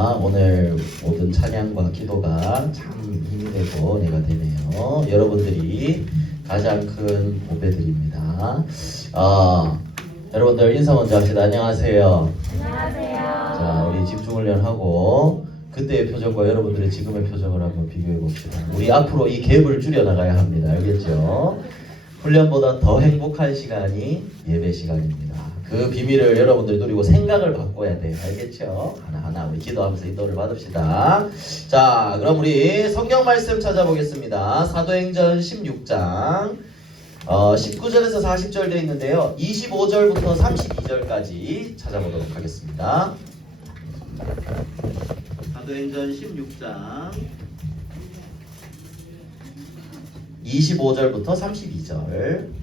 오늘 모든 찬양과 기도가 참 힘이 되고 은혜가 되네요. 여러분들이 가장 큰 보배들입니다. 여러분들 인사 먼저 합시다. 안녕하세요. 안녕하세요. 자, 우리 집중훈련하고 그때의 표정과 여러분들의 지금의 표정을 한번 비교해 봅시다. 우리 앞으로 이 갭을 줄여 나가야 합니다. 알겠죠? 훈련보다 더 행복한 시간이 예배 시간입니다. 그 비밀을 여러분들이 누리고 생각을 바꿔야 돼요. 알겠죠? 하나하나 우리 기도하면서 인도를 받읍시다. 자, 그럼 우리 성경 말씀 찾아보겠습니다. 사도행전 16장 19절에서 40절 되어 있는데요. 25절부터 32절까지 찾아보도록 하겠습니다. 사도행전 16장 25절부터 32절.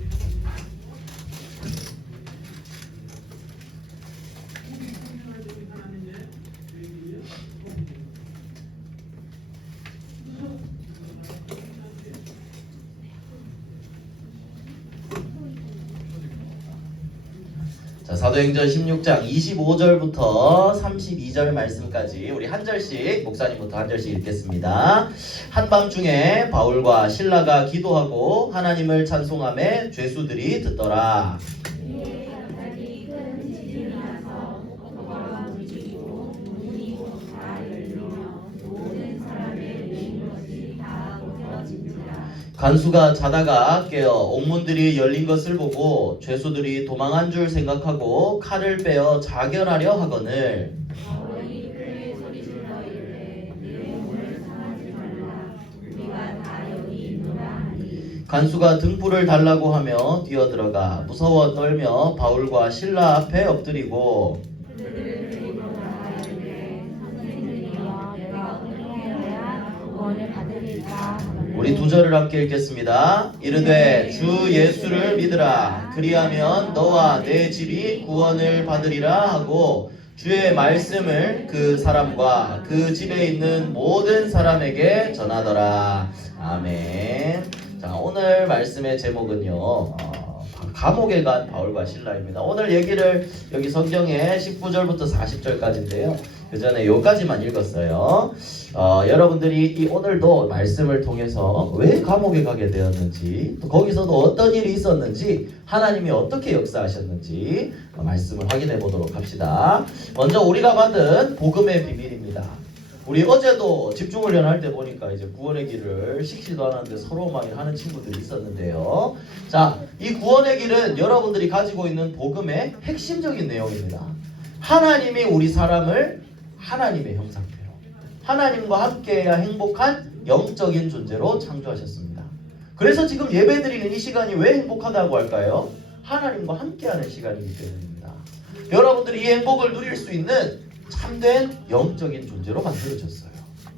자, 사도행전 16장 25절부터 32절 말씀까지 우리 한 절씩 목사님부터 한 절씩 읽겠습니다. 한밤중에 바울과 실라가 기도하고 하나님을 찬송하며 죄수들이 듣더라. 간수가 자다가 깨어 옥문들이 열린 것을 보고 죄수들이 도망한 줄 생각하고 칼을 빼어 자결하려 하거늘 간수가 등불을 달라고 하며 뛰어들어가 무서워 떨며 바울과 실라 앞에 엎드리고 우리 두 절을 함께 읽겠습니다. 이르되 주 예수를 믿으라. 그리하면 너와 내 집이 구원을 받으리라 하고 주의 말씀을 그 사람과 그 집에 있는 모든 사람에게 전하더라. 아멘. 자, 오늘 말씀의 제목은요. 감옥에 간 바울과 실라입니다. 오늘 얘기를 여기 성경에 19절부터 40절까지인데요. 그 전에 여기까지만 읽었어요. 여러분들이 이 오늘도 말씀을 통해서 왜 감옥에 가게 되었는지, 또 거기서도 어떤 일이 있었는지, 하나님이 어떻게 역사하셨는지 말씀을 확인해 보도록 합시다. 먼저 우리가 받은 복음의 비밀입니다. 우리 어제도 집중훈련 할 때 보니까 이제 구원의 길을 식지도 않았는데 서로 막 하는 친구들이 있었는데요. 자, 이 구원의 길은 여러분들이 가지고 있는 복음의 핵심적인 내용입니다. 하나님이 우리 사람을 하나님의 형상대로 하나님과 함께해야 행복한 영적인 존재로 창조하셨습니다. 그래서 지금 예배드리는 이 시간이 왜 행복하다고 할까요? 하나님과 함께하는 시간이기 때문입니다. 여러분들이 이 행복을 누릴 수 있는 참된 영적인 존재로 만들어졌어요.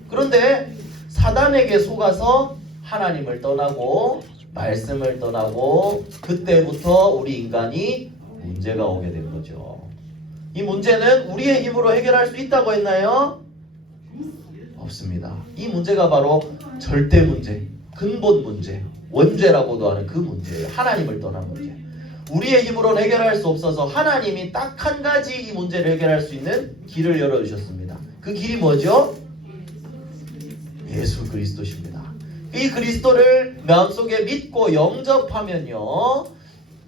그런데 사단에게 속아서 하나님을 떠나고 말씀을 떠나고 그때부터 우리 인간이 문제가 오게 된 거죠. 이 문제는 우리의 힘으로 해결할 수 있다고 했나요? 없습니다. 이 문제가 바로 절대 문제, 근본 문제, 원죄라고도 하는 그 문제예요. 하나님을 떠난 문제. 우리의 힘으로는 해결할 수 없어서 하나님이 딱 한 가지 이 문제를 해결할 수 있는 길을 열어주셨습니다. 그 길이 뭐죠? 예수 그리스도십니다. 이 그리스도를 마음속에 믿고 영접하면요,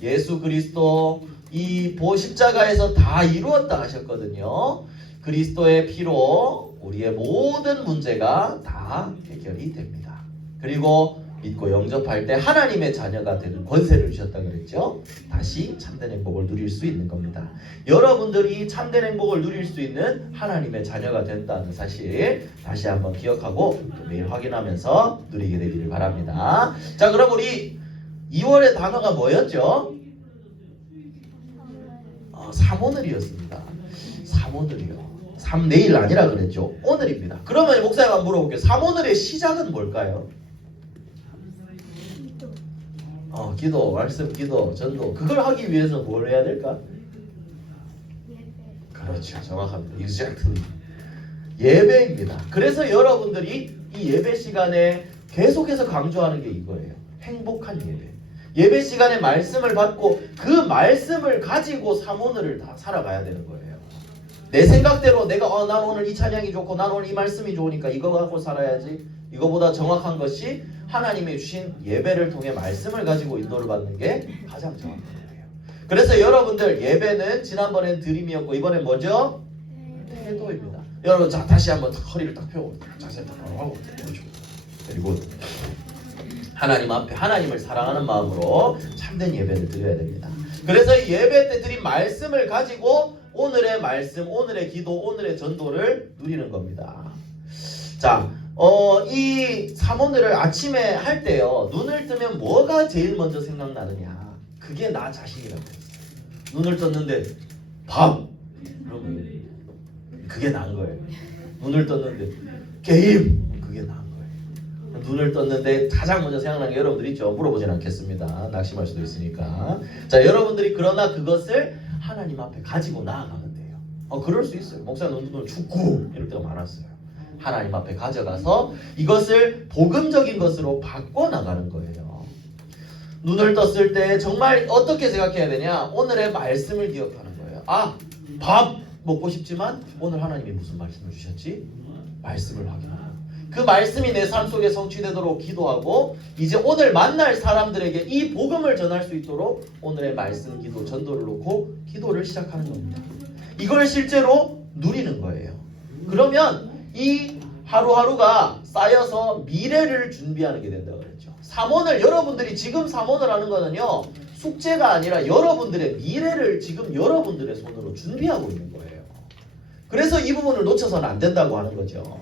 예수 그리스도 이 십자가에서 다 이루었다 하셨거든요. 그리스도의 피로 우리의 모든 문제가 다 해결이 됩니다. 그리고 믿고 영접할 때 하나님의 자녀가 되는 권세를 주셨다 그랬죠. 다시 참된 행복을 누릴 수 있는 겁니다. 여러분들이 참된 행복을 누릴 수 있는 하나님의 자녀가 된다는 사실 다시 한번 기억하고 매일 확인하면서 누리게 되기를 바랍니다. 자, 그럼 우리 2월의 단어가 뭐였죠? 삼오늘이었습니다. 삼오늘이요. 내일 아니라 그랬죠. 오늘입니다. 그러면 목사님 한번 물어볼게요. 삼오늘의 시작은 뭘까요? 기도, 말씀, 기도, 전도. 그걸 하기 위해서 뭘 해야 될까? 그렇죠. 정확합니다. Exactly. 예배입니다. 그래서 여러분들이 이 예배 시간에 계속해서 강조하는 게 이거예요. 행복한 예배. 예배 시간에 말씀을 받고 그 말씀을 가지고 삼오늘을 다 살아가야 되는 거예요. 내 생각대로 내가 난 오늘 이 찬양이 좋고 난 오늘 이 말씀이 좋으니까 이거 갖고 살아야지. 이거보다 정확한 것이 하나님이 주신 예배를 통해 말씀을 가지고 인도를 받는 게 가장 정확한 거예요. 그래서 여러분들 예배는 지난번엔 드림이었고 이번엔 뭐죠? 태도입니다. 여러분 자 다시 한번 허리를 딱 펴고 자세 딱 하고 그리고 하나님 앞에 하나님을 사랑하는 마음으로 참된 예배를 드려야 됩니다. 그래서 이 예배 때 드린 말씀을 가지고 오늘의 말씀, 오늘의 기도, 오늘의 전도를 누리는 겁니다. 자, 이 사모늘을 아침에 할 때요. 눈을 뜨면 뭐가 제일 먼저 생각나느냐? 그게 나 자신이라고 했어요. 눈을 떴는데 밥! 그러면 그게 나은 거예요. 눈을 떴는데 게임! 그게 나은 거예요. 눈을 떴는데 가장 먼저 생각나는 게 여러분들 있죠? 물어보진 않겠습니다. 낙심할 수도 있으니까. 자, 여러분들이 그러나 그것을 하나님 앞에 가지고 나아가면 돼요. 그럴 수 있어요. 목사님 눈을 축구 이럴 때가 많았어요. 하나님 앞에 가져가서 이것을 복음적인 것으로 바꿔나가는 거예요. 눈을 떴을 때 정말 어떻게 생각해야 되냐? 오늘의 말씀을 기억하는 거예요. 밥 먹고 싶지만 오늘 하나님이 무슨 말씀을 주셨지? 말씀을 확인하고 그 말씀이 내 삶 속에 성취되도록 기도하고 이제 오늘 만날 사람들에게 이 복음을 전할 수 있도록 오늘의 말씀, 기도, 전도를 놓고 기도를 시작하는 겁니다. 이걸 실제로 누리는 거예요. 그러면 이 하루하루가 쌓여서 미래를 준비하는 게 된다고 그랬죠. 삼원을 여러분들이 지금 삼원을 하는 거는요. 숙제가 아니라 여러분들의 미래를 지금 여러분들의 손으로 준비하고 있는 거예요. 그래서 이 부분을 놓쳐서는 안 된다고 하는 거죠.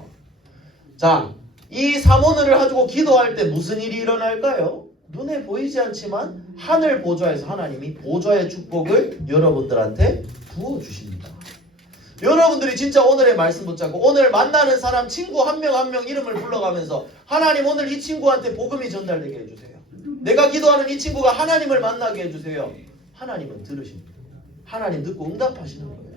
자, 이 삼원을 가지고 기도할 때 무슨 일이 일어날까요? 눈에 보이지 않지만 하늘 보좌에서 하나님이 보좌의 축복을 여러분들한테 부어주십니다. 여러분들이 진짜 오늘의 말씀 붙잡고 오늘 만나는 사람 친구 한 명 한 명 이름을 불러가면서 하나님 오늘 이 친구한테 복음이 전달되게 해주세요. 내가 기도하는 이 친구가 하나님을 만나게 해주세요. 하나님은 들으십니다. 하나님 듣고 응답하시는 거예요.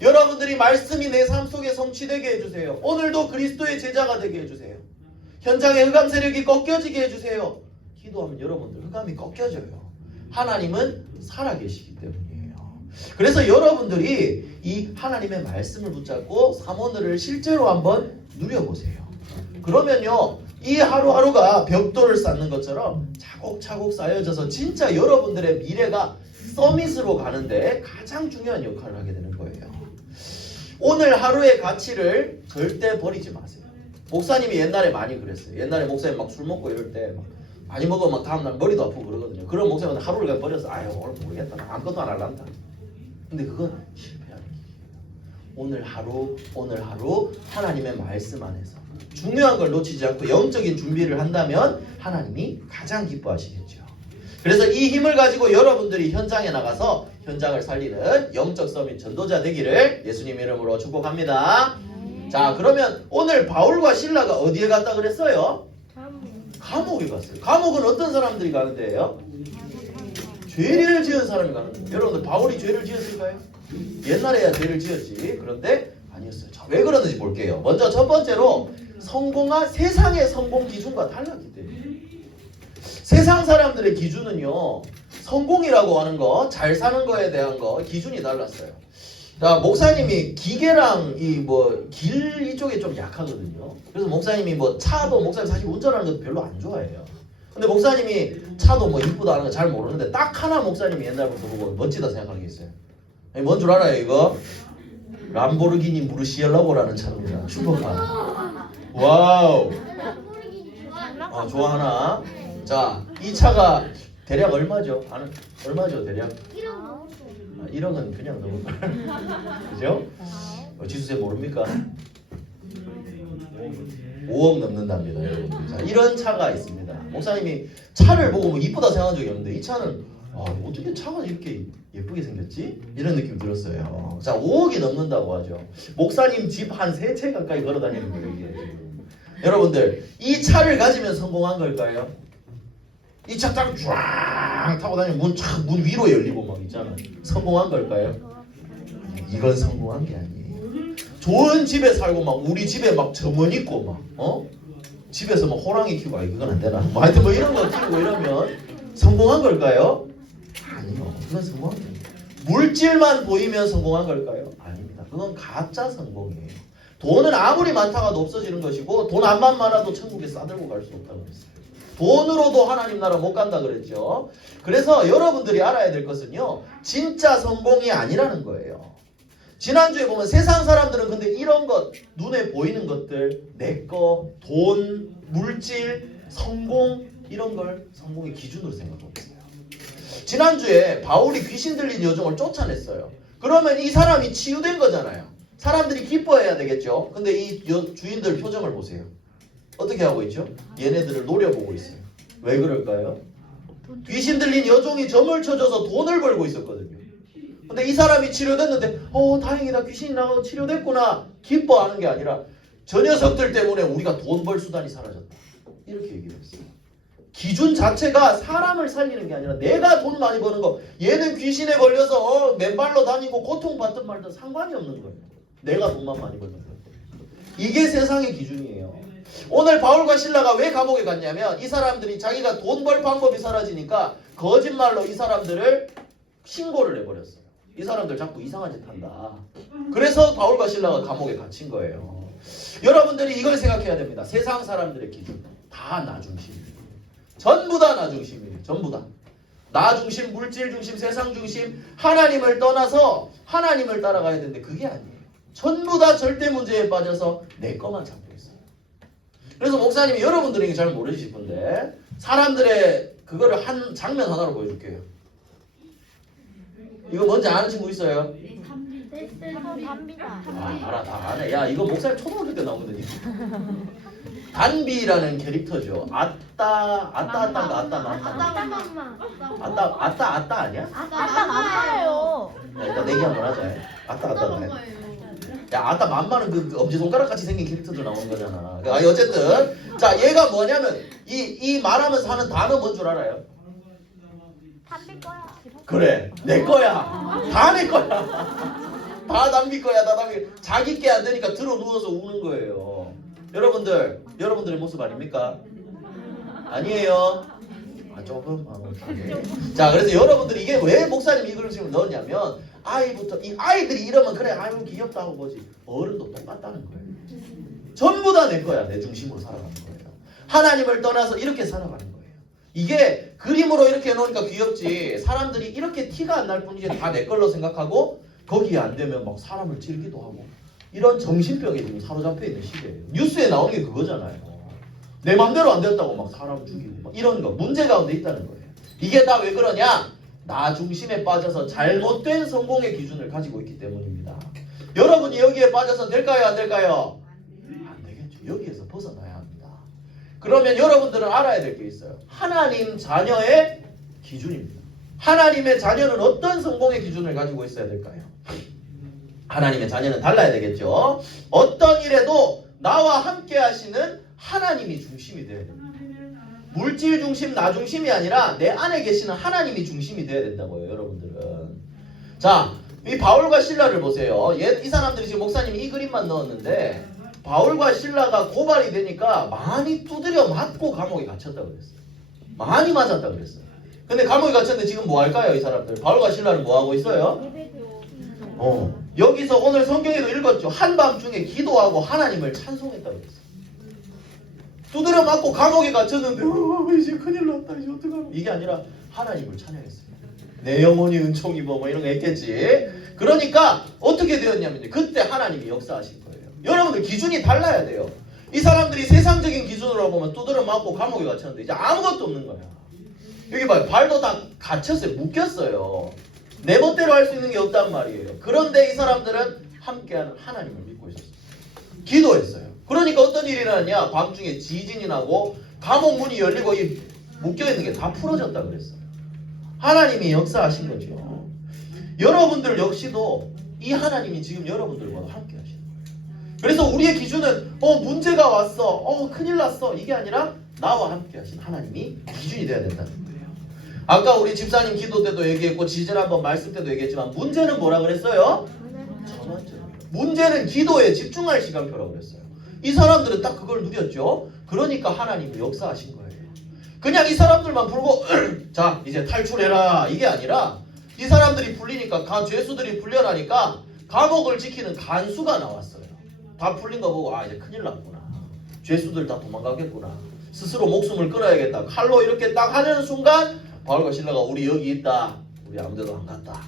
여러분들이 말씀이 내 삶 속에 성취되게 해주세요. 오늘도 그리스도의 제자가 되게 해주세요. 현장의 흑암 세력이 꺾여지게 해주세요. 기도하면 여러분들 흑암이 꺾여져요. 하나님은 살아계시기 때문이에요. 그래서 여러분들이 이 하나님의 말씀을 붙잡고 삼원을 실제로 한번 누려보세요. 그러면요 이 하루하루가 벽돌을 쌓는 것처럼 차곡차곡 쌓여져서 진짜 여러분들의 미래가 서밋으로 가는데 가장 중요한 역할을 하게 되는 거예요. 오늘 하루의 가치를 절대 버리지 마세요. 목사님이 옛날에 많이 그랬어요. 옛날에 목사님 막 술 먹고 이럴 때 막 많이 먹으면 막 다음날 머리도 아프고 그러거든요. 그런 목사님은 하루를 그냥 버려서 아유 오늘 모르겠다. 나 아무것도 안 할란다. 근데 그건 실패하는 길이에요. 오늘 하루 하나님의 말씀 안에서 중요한 걸 놓치지 않고 영적인 준비를 한다면 하나님이 가장 기뻐하시겠죠. 그래서 이 힘을 가지고 여러분들이 현장에 나가서 현장을 살리는 영적 서밋 전도자 되기를 예수님 이름으로 축복합니다. 자, 그러면 오늘 바울과 실라가 어디에 갔다 그랬어요? 감옥에 갔어요. 감옥은 어떤 사람들이 가는 데예요? 죄를 지은 사람이 가는 거예요. 여러분들 바울이 죄를 지었을까요? 옛날에야 죄를 지었지. 그런데 아니었어요. 자, 왜 그러는지 볼게요. 먼저 첫 번째로 세상의 성공 기준과 달랐기 때문에. 세상 사람들의 기준은요. 성공이라고 하는 거, 잘 사는 거에 대한 거 기준이 달랐어요. 자, 목사님이 기계랑 길 이쪽에 좀 약하거든요. 그래서 목사님이 차도 목사님 사실 운전하는 것도 별로 안 좋아해요. 근데 목사님이 차도 이쁘다 하는 거 잘 모르는데 딱 하나 목사님이 옛날부터 보고 멋지다 생각하는 게 있어요. 뭔 줄 알아요 이거? 람보르기니 무르시엘라보라는 차입니다. 슈퍼카. 와우. 좋아하나? 자, 이 차가 대략 얼마죠? 얼마죠 대략? 1억은 그냥 넘을 걸. 그죠? 지수세 모릅니까? 5억 넘는답니다, 여러분. 자, 이런 차가 있습니다. 목사님이 차를 보고 이쁘다 생각한 적이 없는데 이 차는 어떻게 차가 이렇게 예쁘게 생겼지? 이런 느낌이 들었어요. 자, 5억이 넘는다고 하죠. 목사님 집 한 3채 가까이 걸어 다니는 거예요, 이게. 여러분들, 이 차를 가지면 성공한 걸까요? 이 차 딱 쫙 타고 다니면 문 위로 열리고 막 있잖아. 성공한 걸까요? 이건 성공한 게 아니에요. 좋은 집에 살고 막 우리 집에 막 점원 있고 막 집에서 막 호랑이 키우고 그건 안 되나? 하여튼 이런 거 키우고 이러면 성공한 걸까요? 아니요. 그건 성공한 게 아니에요. 물질만 보이면 성공한 걸까요? 아닙니다. 그건 가짜 성공이에요. 돈은 아무리 많다가도 없어지는 것이고 돈 암만 많아도 천국에 싸들고 갈 수 없다고 그랬어요. 돈으로도 하나님 나라 못 간다 그랬죠. 그래서 여러분들이 알아야 될 것은요, 진짜 성공이 아니라는 거예요. 지난주에 보면 세상 사람들은 근데 이런 것, 눈에 보이는 것들, 내 거, 돈, 물질, 성공, 이런 걸 성공의 기준으로 생각하고 있어요. 지난주에 바울이 귀신 들린 여종을 쫓아냈어요. 그러면 이 사람이 치유된 거잖아요. 사람들이 기뻐해야 되겠죠. 근데 이 주인들 표정을 보세요. 어떻게 하고 있죠? 얘네들을 노려보고 있어요. 왜 그럴까요? 귀신 들린 여종이 점을 쳐줘서 돈을 벌고 있었거든요. 근데 이 사람이 치료됐는데 다행이다, 귀신이 나가고 치료됐구나 기뻐하는 게 아니라 저 녀석들 때문에 우리가 돈 벌 수단이 사라졌다, 이렇게 얘기를 했어요. 기준 자체가 사람을 살리는 게 아니라 내가 돈 많이 버는 거, 얘는 귀신에 걸려서 맨발로 다니고 고통받든 말든 상관이 없는 거예요. 내가 돈만 많이 벌는 거예요. 이게 세상의 기준이에요. 오늘 바울과 실라가 왜 감옥에 갔냐면 이 사람들이 자기가 돈 벌 방법이 사라지니까 거짓말로 이 사람들을 신고를 해버렸어요. 이 사람들 자꾸 이상한 짓 한다. 그래서 바울과 실라가 감옥에 갇힌 거예요. 여러분들이 이걸 생각해야 됩니다. 세상 사람들의 기준 다 나 중심이에요. 전부 다 나 중심이에요. 전부 다. 나 중심, 물질 중심, 세상 중심, 하나님을 떠나서 하나님을 따라가야 되는데 그게 아니에요. 전부 다 절대 문제에 빠져서 내 것만 잡고 있어요. 그래서 목사님이 여러분들에게 잘 모르실 건데 사람들의 그거를 한 장면 하나로 보여줄게요. 이거 뭔지 아는 친구 있어요? 알아, 다 아네. 야, 이거 목사님 초등학교 때 나오거든요. 단비라는 캐릭터죠. 아따 아니야? 아빠 맞아요. 일단 내기 한번 하자. 아따. 야, 아따 맘마는 그 엄지손가락 같이 생긴 캐릭터도 나오는 거잖아. 어쨌든 자, 얘가 뭐냐면 이 말하면서 하는 단어 뭔 줄 알아요? 담비 거야. 그래, 내 거야. 다 내 거야. 다 담비 거야, 다 담비. 자기 게 안 되니까 들어 누워서 우는 거예요. 여러분들의 모습 아닙니까? 아니에요. 조금. 자, 그래서 여러분들이 이게 왜 목사님 이걸 지금 넣었냐면 아이부터 이 아이들이 이러면 그래, 아유 귀엽다 하고 보지. 어른도 똑같다는 거예요. 전부 다 내 거야. 내 중심으로 살아가는 거예요. 하나님을 떠나서 이렇게 살아가는 거예요. 이게 그림으로 이렇게 해놓으니까 귀엽지, 사람들이 이렇게 티가 안 날 뿐이지 다 내 걸로 생각하고 거기에 안 되면 막 사람을 찔기도 하고, 이런 정신병에 지금 사로잡혀 있는 시대예요. 뉴스에 나오는 게 그거잖아요. 내 맘대로 안 됐다고 막 사람 죽이고 막 이런 거 문제 가운데 있다는 거예요. 이게 다 왜 그러냐? 나 중심에 빠져서 잘못된 성공의 기준을 가지고 있기 때문입니다. 여러분이 여기에 빠져서 될까요, 안 될까요? 안 되겠죠. 여기에서 벗어나야 합니다. 그러면 여러분들은 알아야 될 게 있어요. 하나님 자녀의 기준입니다. 하나님의 자녀는 어떤 성공의 기준을 가지고 있어야 될까요? 하나님의 자녀는 달라야 되겠죠. 어떤 일에도 나와 함께 하시는 하나님이 중심이 돼야 됩니다. 물질 중심, 나 중심이 아니라 내 안에 계시는 하나님이 중심이 돼야 된다고요, 여러분들은. 자, 이 바울과 실라를 보세요. 이 사람들이 지금 목사님이 이 그림만 넣었는데 바울과 실라가 고발이 되니까 많이 두드려 맞고 감옥에 갇혔다고 그랬어요. 많이 맞았다고 그랬어요. 근데 감옥에 갇혔는데 지금 뭐 할까요, 이 사람들? 바울과 실라는 뭐 하고 있어요? 여기서 오늘 성경에도 읽었죠. 한밤중에 기도하고 하나님을 찬송했다고 그랬어요. 두드려 맞고 감옥에 갇혔는데 이제 큰일 났다, 이제 어떡하나. 이게 아니라 하나님을 찬양했어요. 내 영혼이 은총 입어 뭐 이런 거 했겠지. 그러니까 어떻게 되었냐면 그때 하나님이 역사하신 거예요. 여러분들 기준이 달라야 돼요. 이 사람들이 세상적인 기준으로 보면 두드려 맞고 감옥에 갇혔는데 이제 아무것도 없는 거야. 여기 봐요. 발도 다 갇혔어요. 묶였어요. 내 멋대로 할 수 있는 게 없단 말이에요. 그런데 이 사람들은 함께하는 하나님을 믿고 있었어요. 기도했어요. 그러니까 어떤 일이 일어났냐? 밤중에 지진이 나고 감옥 문이 열리고 이 묶여있는 게 다 풀어졌다 그랬어요. 하나님이 역사하신 거죠. 여러분들 역시도 이 하나님이 지금 여러분들과 함께 하시는 거예요. 그래서 우리의 기준은 문제가 왔어, 큰일 났어, 이게 아니라 나와 함께 하신 하나님이 기준이 돼야 된다는 거예요. 아까 우리 집사님 기도 때도 얘기했고 지지난번 말씀 때도 얘기했지만 문제는 뭐라 그랬어요? 전환점. 문제는 기도에 집중할 시간표라고 그랬어요. 이 사람들은 딱 그걸 누렸죠. 그러니까 하나님이 역사하신 거예요. 그냥 이 사람들만 불고 자 이제 탈출해라 이게 아니라 이 사람들이 풀리니까 죄수들이 풀려나니까 감옥을 지키는 간수가 나왔어요. 다 풀린 거 보고 이제 큰일 났구나. 죄수들 다 도망가겠구나. 스스로 목숨을 끊어야겠다. 칼로 이렇게 딱 하는 순간 바울과 신라가 우리 여기 있다. 우리 아무데도 안 갔다.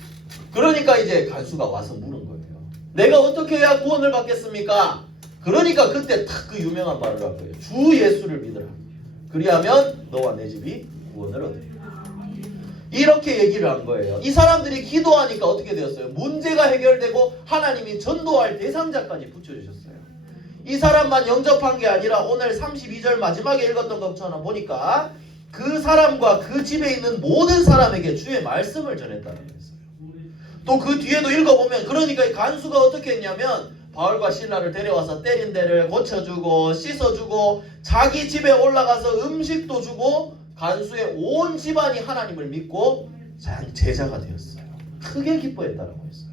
그러니까 이제 간수가 와서 물은 거예요. 내가 어떻게 해야 구원을 받겠습니까? 그러니까 그때 딱 그 유명한 말을 한 거예요. 주 예수를 믿으라. 그리하면 너와 내 집이 구원을 얻으리라. 이렇게 얘기를 한 거예요. 이 사람들이 기도하니까 어떻게 되었어요? 문제가 해결되고 하나님이 전도할 대상자까지 붙여주셨어요. 이 사람만 영접한 게 아니라 오늘 32절 마지막에 읽었던 것처럼 보니까 그 사람과 그 집에 있는 모든 사람에게 주의 말씀을 전했다는 거예요. 또 그 뒤에도 읽어보면 그러니까 이 간수가 어떻게 했냐면 바울과 신라를 데려와서 때린 데를 고쳐주고 씻어주고 자기 집에 올라가서 음식도 주고 간수의 온 집안이 하나님을 믿고 제자가 되었어요. 크게 기뻐했다라고 했어요.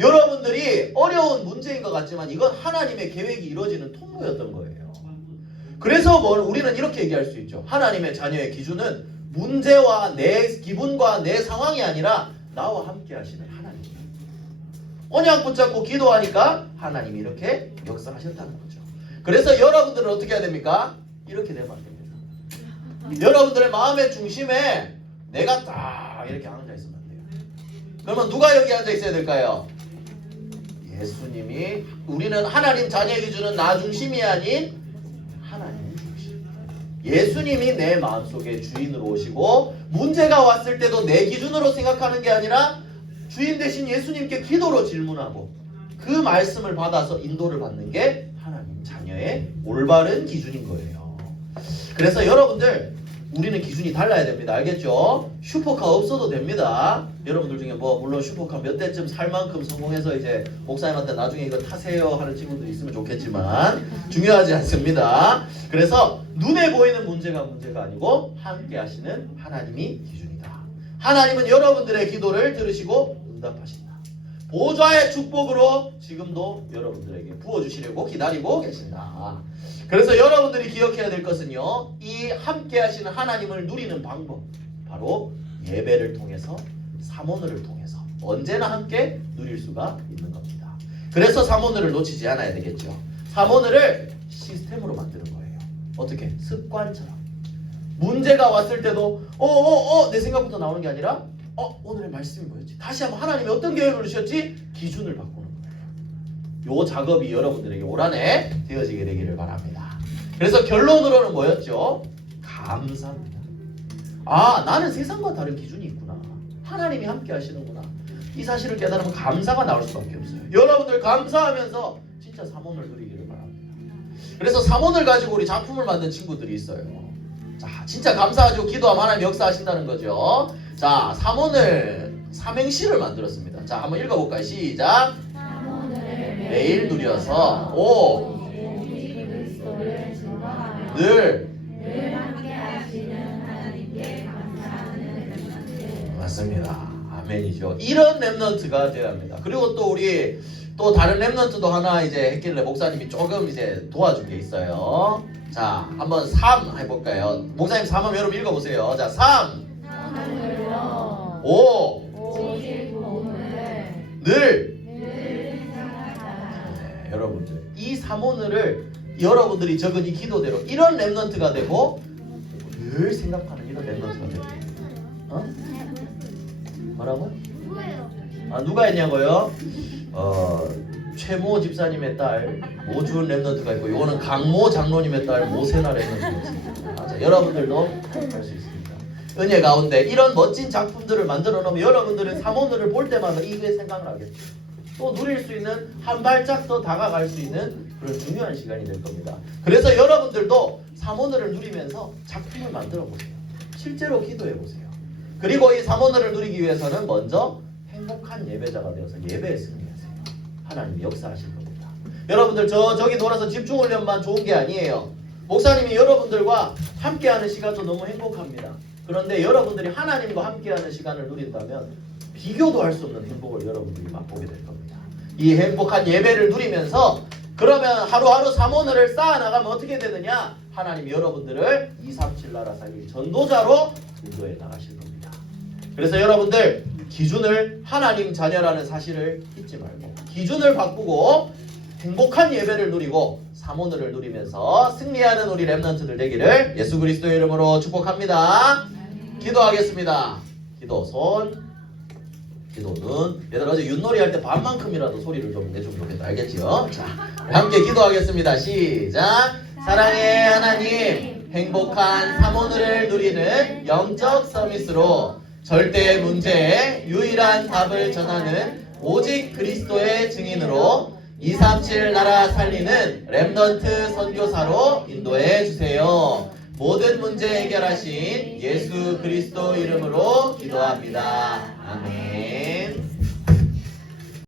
여러분들이 어려운 문제인 것 같지만 이건 하나님의 계획이 이루어지는 통로였던 거예요. 그래서 우리는 이렇게 얘기할 수 있죠. 하나님의 자녀의 기준은 문제와 내 기분과 내 상황이 아니라 나와 함께 하시는 하나님. 언약 붙잡고 기도하니까 하나님이 이렇게 역사하셨다는 거죠. 그래서 여러분들은 어떻게 해야 됩니까? 이렇게 되면 안 됩니다. 여러분들의 마음의 중심에 내가 딱 이렇게 앉아 있으면 안 돼요. 그러면 누가 여기 앉아 있어야 될까요? 예수님이. 우리는 하나님 자녀의 기준은 나 중심이 아닌 하나님 중심. 예수님이 내 마음속에 주인으로 오시고 문제가 왔을 때도 내 기준으로 생각하는 게 아니라 주인 대신 예수님께 기도로 질문하고 그 말씀을 받아서 인도를 받는 게 하나님 자녀의 올바른 기준인 거예요. 그래서 여러분들 우리는 기준이 달라야 됩니다. 알겠죠? 슈퍼카 없어도 됩니다. 여러분들 중에 물론 슈퍼카 몇 대쯤 살 만큼 성공해서 이제 목사님한테 나중에 이거 타세요 하는 친구들이 있으면 좋겠지만 중요하지 않습니다. 그래서 눈에 보이는 문제가 아니고 함께 하시는 하나님이 기준이다. 하나님은 여러분들의 기도를 들으시고 응답하신다. 보좌의 축복으로 지금도 여러분들에게 부어주시려고 기다리고 계신다. 그래서 여러분들이 기억해야 될 것은요, 이 함께 하시는 하나님을 누리는 방법, 바로 예배를 통해서, 사모늘을 통해서 언제나 함께 누릴 수가 있는 겁니다. 그래서 사모늘을 놓치지 않아야 되겠죠. 사모늘을 시스템으로 만드는 거예요. 어떻게? 습관처럼. 문제가 왔을 때도 내 생각부터 나오는 게 아니라 오늘의 말씀이 뭐였지? 다시 한번 하나님이 어떤 계획을 주셨지? 기준을 바꾸는 거예요. 요 작업이 여러분들에게 올 한해 되어지게 되기를 바랍니다. 그래서 결론으로는 뭐였죠? 감사합니다. 나는 세상과 다른 기준이 있구나. 하나님이 함께 하시는구나. 이 사실을 깨달으면 감사가 나올 수밖에 없어요. 여러분들 감사하면서 진짜 사모를 누리기를 바랍니다. 그래서 사모를 가지고 우리 작품을 만든 친구들이 있어요. 자, 진짜 감사하죠. 기도하면 하나님 역사하신다는 거죠. 자, 사모늘 삼행시를 만들었습니다. 자, 한번 읽어볼까요? 시작. 매일 누려서 늘 함께 하시는 하나님께 감사하는 맞습니다. 아멘이죠. 이런 랩넌트가 되어야 합니다. 그리고 또 우리 또 다른 랩넌트도 하나 이제 했길래 목사님이 조금 이제 도와준 게 있어요. 자, 한번 3 해볼까요? 목사님 3 한번 여러분 읽어보세요. 자, 3 5 늘 네, 여러분들 이 사모늘을 여러분들이 적은 이 기도대로 이런 랩넌트가 되고 늘 생각하는 이런 랩넌트가 되고 뭐라고요? 누가 했냐고요? 최모 집사님의 딸 모주은 랩넌트가 있고 이거는 강모 장로님의 딸 모세나 랩넌트가 있습니다. 자, 여러분들도 할 수 있습니다. 은혜 가운데 이런 멋진 작품들을 만들어 놓으면 여러분들은 사모늘을 볼 때마다 이게 생각을 하겠죠. 또 누릴 수 있는 한 발짝 더 다가갈 수 있는 그런 중요한 시간이 될 겁니다. 그래서 여러분들도 사모늘을 누리면서 작품을 만들어 보세요. 실제로 기도해 보세요. 그리고 이 사모늘을 누리기 위해서는 먼저 행복한 예배자가 되어서 예배에 승리하세요. 하나님이 역사하실 겁니다. 여러분들 저기 돌아서 집중 훈련만 좋은 게 아니에요. 목사님이 여러분들과 함께하는 시간도 너무 행복합니다. 그런데 여러분들이 하나님과 함께하는 시간을 누린다면 비교도 할 수 없는 행복을 여러분들이 맛보게 될 겁니다. 이 행복한 예배를 누리면서 그러면 하루하루 사모늘을 쌓아나가면 어떻게 되느냐? 하나님이 여러분들을 237 나라 살릴 전도자로 인도해 나가실 겁니다. 그래서 여러분들 기준을 하나님 자녀라는 사실을 잊지 말고 기준을 바꾸고 행복한 예배를 누리고 사모늘을 누리면서 승리하는 우리 렘넌트들 되기를 예수 그리스도의 이름으로 축복합니다. 기도하겠습니다. 기도 손, 기도 눈. 얘들아 어제 윷놀이 할 때 반만큼이라도 소리를 좀 내주면 좋겠다. 알겠지요? 자, 함께 기도하겠습니다. 시작. 사랑의 하나님, 행복한 사모늘을 누리는 영적 서밋으로 절대의 문제에 유일한 답을 전하는 오직 그리스도의 증인으로 237 나라 살리는 렘넌트 선교사로 인도해 주세요. 모든 문제 해결하신 예수 그리스도 이름으로 기도합니다. 아멘.